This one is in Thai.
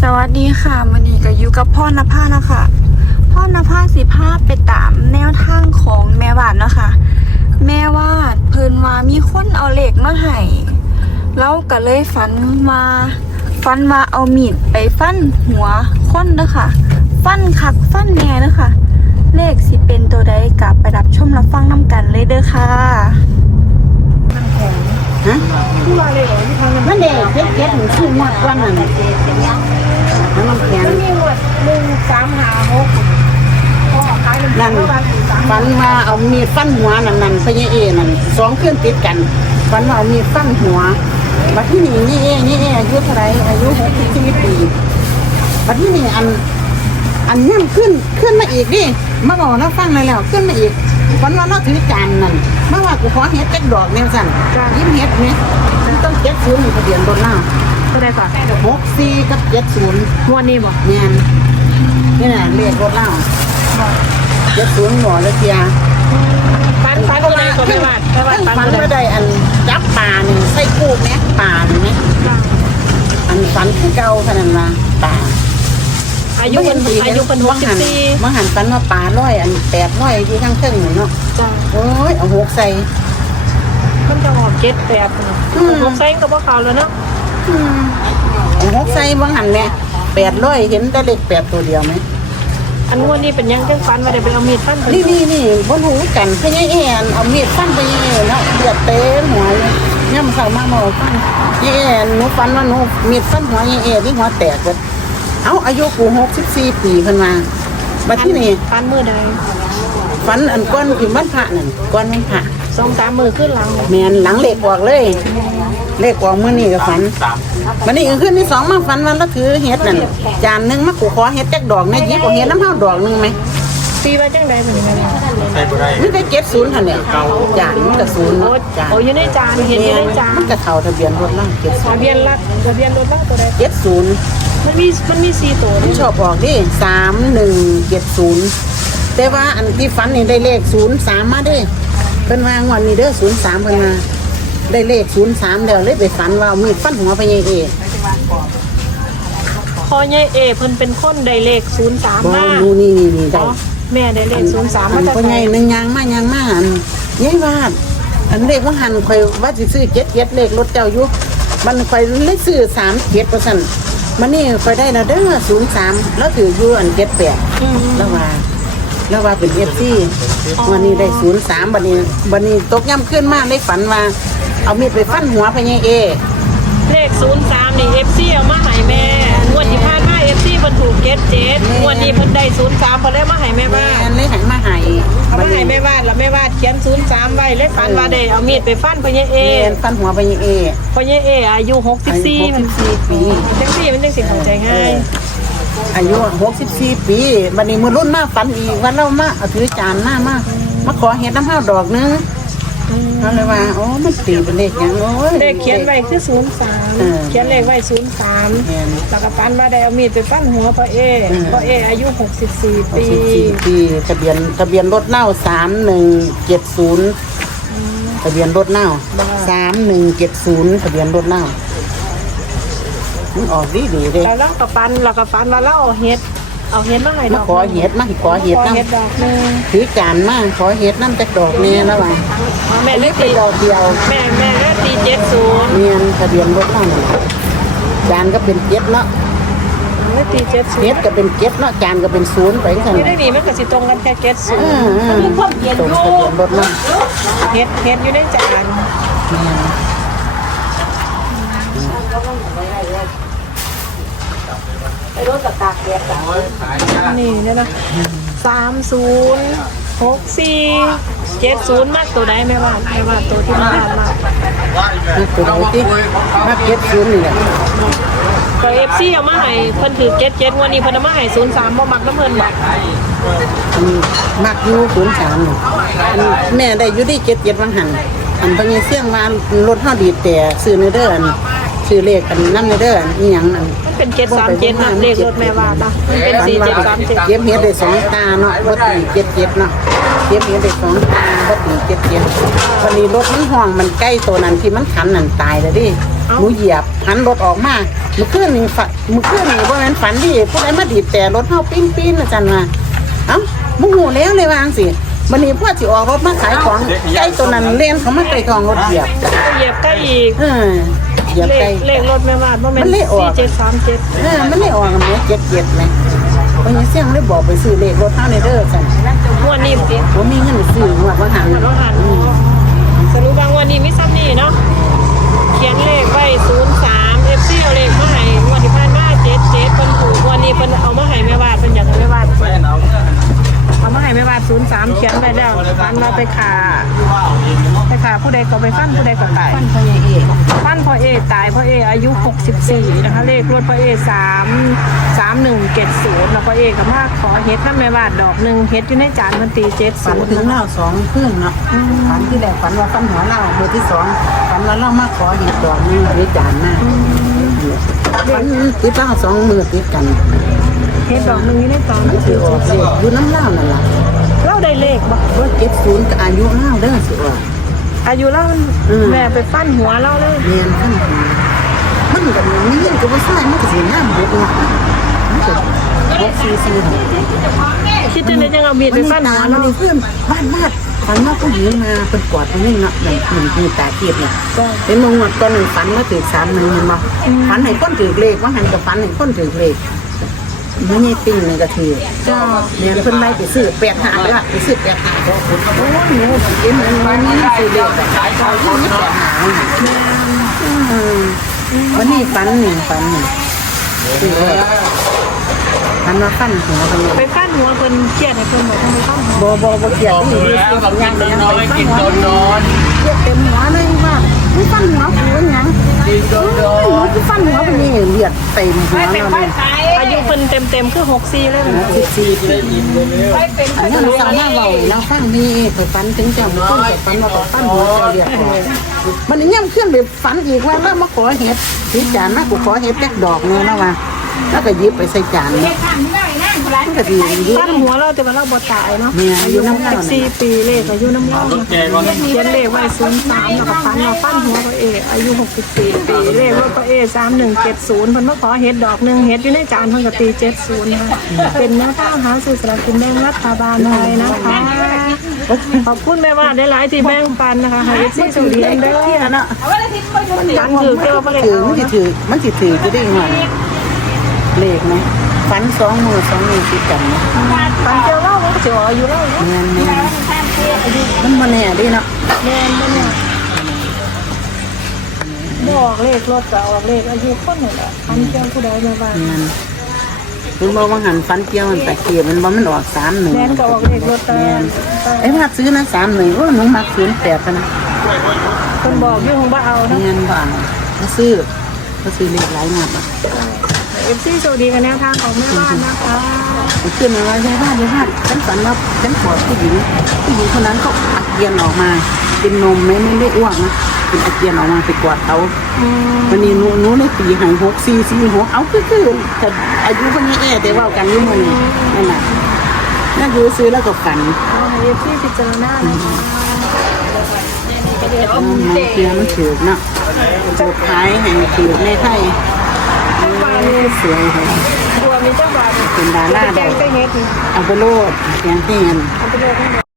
สวัสดีค่ะมันนี้ก็อยู่กับพ่อนภานะคะพ่อนภาสิภาพไปตามแนวทางของแม่วาดเนาะคะแม่วาดเพิ่นว่ามีคนเอาเหล็กมาให้แล้วก็เลยฝันมาฝันว่าเอามีดไปฟันหัวคนเนาะคะฟันคักฟันแน่เนาะคะเลขสิเป็นตัวใดกลับไปรับชมรับฟังน้ำกันเลยเด้อค่ะ ฮะมันเด็กเก็บเก็บหนูชื่อมากกว่านั้นมันมันแข็งมีหมดหนึ่งสามหาหกพอขายเป็นนั่นฝันว่าเอามีดฟันหัวนั่นนั่นพญาเอนั่นสองเครื่องติดกันฝันว่าเอามีดฟันหัวบัดที่นี่นี่เอนี่เออายุเท่าไหรอายุหกสิบสี่ปีบัดที่นี่อันอันย่ำขึ้นขึ้นมาอีกดิมาบอกนะฟังเลยแล้วขึ้นมาอีก ฝันว่าเราถือจานนั่นมาว่ากูขอเฮ็ดจักดอกแนวสั่นยิ้มเฮ็ดไหมมันต้องเจ็ดศูนย์ทะเบียนรถหน้าตัวใดก่อนหกสี่กับเจ็ดศูนย์งวดนี้บ่แมนนี่น่ะเรียกรถเล่าเจ็ดศูนย์หมอเลยเทียฟันฟันตัวใดก่อนไม่บาดไม่บาดทั้งฟันฝันตัวไม่ใดได้อันจับปลาหนึ่งใส่กูแม่ปลาหนึ่งไหมอันฝันคือเก่าขนาดละปลา อายุคนอายุคนหกสิบสี่มังหันฝันว่าปลาร้อยอันแปดร้อยที่ข้างเครื่องเนาะจ้าโอ้ยเอาหกใส่มันจะออกเจ็ดแปดหกไซส์กับพวกเขาแล้วเนาะอืมเอาหกใส่มังหันแม่แปดร้อยเห็นแต่เล็กแปดตัวเดียวไหมอันงวดนี้เป็นยังจังฟันว่าได้ไปเอามีดฟันเพิ่นนี่นี่นี่บนหูกันพญาแอนเอามีดฟันไปยังแอนเนาะเลือดเต็มหัวเลยย่ำเสามาหมอฟันยายแอนหนูฟันว่าหนูมีดฟันหัวยายแอนที่หัวแตกเลย เอาอายุกูหกสิบสี่ปีขึ้นมาบัดที่นี่ฟันมือใดฟันอันก้อนกินบ้านพระนั่นก้อนวันพระสองสามมือขึ้นหลังแมนหลังเหล็กออกเลยเหล็กออกเมื่อนี่ก็ฝันวันนี้ก็ขึ้นที่สองมาฝันวันละถือเห็ดนั่นจานหนึงมากูขอเห็ดจักดอกนะยิบเอาเห็ดน้ำเฮาดอกหนึงไหมปีว่าจังใดเป็นยังไงมันได้เจ็ดศูนย์ค่ะเนี่ยจานมันก็ศูนย์โอ้จานโอ้อยู่ในจานเห็นอยู่ในจานมันก็เข้าทะเบียนรถล่างเจ็ดศูทะนย์เบียนรัฐทะเบียนรถบ้างตัวใดเจ็ดศูนย์ มันมีมันมีสี่ตัวมันชอบบอกดิสามหนึ่งเจ็ดศูนย์แต่ว่าอันที่ฝันนี่ได้เลขศูนย์สามมาเด้เป็นวางวันนี้เด้อศูนย์สามเพิ่นมาได้เลขศูนย์สามแล้วเลยไปฝันว่าเอามีดฟันหัวไปยังเอพอใหญ่เอเพิ่นเป็นคนไดเลขศูนย์สามบ่มารู้นี่นี่นี่ได้อ๋อแม่ได้เลขศูนย์สามอัมานจากก็ไหนใหญ่หนึ่งยางมายางมาอันยายวาดอันเลขว่าหันคอยว่าสิซื้อเจ็ดเจ็ดเลขรถเจ้าอยู่มันคอยเลยซื้อสามเจ็ดเปอร์เซ็นต์ มันนี่คอยได้แล้วเด้อศูนย์สามแล้วถืออยู่อันเจ็ดแปดอืมแล้วว่าแล้วว่าเป็นเอฟซีวันนี้ได้ศูนย์สามบันนี้บันนี้ตกย่ำขึ้นมากเลยฝันว่าเอามีดไปฟันหัวพญาเอเลขศูนย์สามนี่เอฟซีเอามาให้แม่งวดที่ผ่านมาเอฟซีเพิ่นถูกเก็ตเจ็ดงวดนี้เพิ่นได้ศูนย์สามเพิ่นเลยมาให้แม่แม่บ้าน แม่บ้านแล้วแม่บ้านเขียนศูนย์สามไว้เลยฝันว่าได้เอามีดไปฟันพญาเอเอ็นฟันหัวพญาเอพญาเออายุหกสิบสี่อายุ64ปีจังสี่มันจังสิเข้าใจง่ายอายุหกสิบสี่ปีบันนี้มือรุ่นมาฝันอีกวันเรามาเอาถือจานมามามาขอเห็ดน้ำห้าวดอกหนึง เขาเลยว่าโอ้มันตีเป็นเลขหยังโอ้ย เลขเขียนไว้คือศูนย์สามเออเขียนเลขไว้ศูนย์สามแม่นแล้วก็ฝันว่าได้เอามีดไปฟันหัวพ่อเอเออ พ่อเออายุหกสิบสี่หกปีสิบสี่ปีทะเบียนทะเบียนรถเน่าสามหนึ่งเจ็ดศูนย์ทะเบียนรถเน่าสามหนึ่งเจ็ดศูนย์ทะเบียนรถเน่ามันออกดีดีๆเลยแล้วเราก็ฟันเราก็ฟันว่าเราเอาเฮ็ด เอาเฮ็ดมาให้ดมาอกขอเห็ดมาขอเห็ดขอน้เฮ็ดดอกหนึงำถือจานมาขอเห็ดน้ำจากดอกเนี่ยแล้วว่าแม่อันเลนี้ขเป็นตีดอกเดียวแม่แม่เลขตีเจ็ดศูนย์เนียนทะเบียนรถเน่านี่จานก็เป็นเจ็ดเนาะเลขตีเจ็ดศูนเจ็ดย์ก็เป็นเจ็ดเนาะจานก็เป็นศูนย์ไปกันนี่ได้ดีมันก็สิตรงกันแค่เจ็ดศูอืนมย์อืมตรงทะเบียนรถเนาะเฮ็ดเฮ็ดอยู่ในจาน นี่เนี่ยนะสามศูนย์หกสี่เจ็ดศูนย์มากตัวใดแม่ว่าแม่ว่าตัวที่มามานี่ตัวไหนที่มาเจ็ดศูนย์นี่แหละก็เอฟซีเอามาให้เพิ่นถือเจ็ดเจ็ดวันนี้เพิ่นเอามาให้ศูนย์สามบ่มักน้ำเพิ่นบ่อันมักอยู่ศูนย์สามนี่อันแม่ได้อยู่ที่เจ็ดเจ็ดวังหันอันพญเสียงมารถเฮาดีดแต่ซื้อเนเด้ออัน ซื้อเลขอันน้ำเนเด้ออันอีหยังอันมันเป็นเจ็ดสามเจ็ดนะเลขรถแม่ว่าปะมันเป็นสี่เจ็ดสามเจ็ดเก็บเฮ็ดได้สองตาเนาะบ่ตีเจ็ดเจ็ดเนาะเก็บเฮ็ดได้สองตาบ่ตีเจ็ดเจ็ดวันนี้รถมันห่วงมันใกล้ตัวนั้นที่มันขันนั่นตายแล้วดิเอ้าหนูเหยียบหันรถออกมาเมื่อคืนนี่ฝันเมื่อคืนนี่บ่แม่นฝันดีผู้ใดมาดีบแต่รถเฮาปิ้นปิ้นๆอาจารย์ว่าเอ้าบ่ฮู้แล้วเลยวาจั่งสิบัดนี้พ่อสิออกรถมาขายของไก่ตัวนั้นเล่นเขามาใกล้ท้องรถเหยียบเหยียบใกล้อีก เออเหยียบเลไก่ขเลขรถแม่บ้านว่าแม่นมันเลขออก สี่เจ็ดสามเจ็ดเออมันไม่ออกกับแม่เจ็ดเจ็ดไหมเพราะงั้นเสี่ยงเลยบอกไปซื้อเลขรถเท่าในเด้อจ้ะงวดนี้ติผมมีเงินซื้อหวดว่าหันมันว่าหันสรุปบางวันนี้มิซ้ำนี่เนาะเขียนเลขไว้ศูนย์สามเอฟซีเอาเลขมาให้งวดที่ผ่านมาเจ็ดเจ็ดเพิ่นถูกงวันนี้เพิ่นเอามาให้แม่บ้านเพิ่นอยากให้แม่บ้านเอามาให้แม่บ้าน ศูนย์สามเขียนไว้แล้วฟันมาไปขาไปขาผู้ใดก็ไปฟันผู้ใดก็ตายปั้นพ่อใหญ่เอกฟันพ่อเอตายพ่อเออายุ64นะคะเลขรถพ่อเอ3 3 1 7 0แล้วพ่อเอก็มาขอเฮ็ดน้ำแม่บาทดอกหนึ่งเฮ็ดอยู่ในจานมันตีเจ็ดฝันศูนถึงย์เล่าสองคืนเนาะฝันที่แรกฝันว่าฝันหัวเล่าเบอร์ที่สองฝันว่าเล่ามาขอเห็ดดอกนึงในจานหน้าฝันติดเล่าสองมือติดกัน เฮ็ดดอกหนึ่งอยู่ในจานมันถือออกเลขอยู่น้ำเล่านั่นล่ะ เราได้เลขบ่ว่าเจ็ดศูนย์กับอายุเล่าเด้อสิว่า อายุเรามันอืม แม่ไปฟันหัวเราเลยเรียนขั้นหัวมันกับมีเงินกับว่าใช่มันก็สีน้ำบุกเนาะมันก็บกซีซีคิดจังได๋จังเอามีดไปมันฟันตาหัวมันเรา เพื่อนบ้านมากฝันว่าผู้หญิงมาเป็นกอดตรงนี้เนาะอย่างหนึ่งคือตาเกียบเนี่ยเป็นมงวดตอนหนึ่งฝันว่าถือสามหนึ่งเห็นบ่ฝันให้คนถือเลขว่าหันกับฝันให้คนถือเลข ไม่ใช่ปิ้งนี่ก็ถือจ้าเรียนเพิ่นไล่ไปซื้อแปดหาไปละไปซื้อแปดหาโอ้โหหนูเอ็นมันมันนี่ซื้อเลขขายของที่แปดหาอืมวันนี้ฝันหนึ่งฝันหนึ่งซื้อเลขฝันว่าฟันหัวกันเลยไปฟันหัวเพิ่นเครียดให้เพิ่นบอกให้ไปฟันหัวบอบอบเกียดที่อยู่กับยังไปยังไปกินโดนนอนเกียดเต็มหัวเลยว่ามึงฟันหัวกูเป็นหยังกินโดนนอนมึงฟันหัวกูนี่เลือดเต็มหัวเราเลย พิ่นเต็มเต็มๆคือ64เลยแม่นบ่สิบสี่ปีอันนี้เราสามารถเราเราฟังนี่ไปฟันถึงจะมันต้นแต่ฟันว่าฟันหัวใจเลือดออกมันยังขึ้นไปฝันอีกว่าแล้วมาขอเห็ดที่จานนะกูขอเห็ดแป๊กดอกเงินแล้วมาแล้วก็ยิบไปใส่จาน มันก็ดีดีฟันหัวเราแต่ว่าเราบ่ตายเนาะแม่อายุน้ำเล่าน่ะ14ปีเลขอายุน้ำเล่านะคะเขียนเลขไว้03แล้วก็ฟันเราฟันหัวตัวเออายุ64ปีเลขรถตัวเอ3170เพิ่นมาขอเฮ็ดดอกหนึงเฮ็ดอยู่ในจานเพิ่นก็ตี70นะคะเป็นแนวทางหาซื้อสลากกินแบ่งรัฐบาลไทยนะคะขอบคุณแม่ว่าได้หลายที่แบ่งปันนะคะให้ซี่สุดีเด้อที่นั่นเนาะฟันถือเกี่ยวบ่ได้ถือเอามันสิถือมันสิถือจะได้เงินเลขไหม ฟันสองมือสองมือติดกันนะฟันเกี่ยวเล่ามันก็สิว่าอายุเล่าเนาะแม่นแม่นมันมาแน่เดิเนาะแม่นบ่เนี่ยบ่ออกเลขรถก็ออกเลขอายุคนนี่แหละฟันเกี่ยวผู้ใดแม่ว่าแม่นคุณบอกว่าหันฟันเกี่ยวมันตะเกียบมันบ่มันออกสามหนึ่งแม่นก็ออกเลขรถตาแม่นไอ้ว่าซื้อนะสามหนึ่งโอ้หนูมักศูนย์แปดนะคนบอกอยู่ของบ่เอาเนาะแม่นบ้างก็ซื้อก็ซื้อเลขหลายงวดอะเอฟซีโชคดีกันแนวทางของแม่บ้านนะคะมันขึ้นมาว่าใช่บ้านใช่บ้านฉันฝันว่าฉันปวดผู้หญิงผู้หญิงคนนั้นเขาอักเยียนออกมาเป็นนมไม่ไม่ได้อ้วกนะเป็นอาเจียนออกมาไปกวาดเขาวันนี้หนูหนูในปีใหายหกสี่สี่หกเอาคือคือแต่อายุคนนี้แอ่แต่ว่ากันอยุ่มันนั่นน่ะนั่นคือซื้อแล้วก็ฝันเอาให้เอฟซีพิจารณานะคะอืมเพียมันถือเนาะสุดท้ายแห่งถือในไทยจังหวะนี้ สวยค่ะบัวมีจังหวะเป็นดาราแกได้งก็เฮ็ดเอาไปโลดเสียงเตียนเอาไปเลย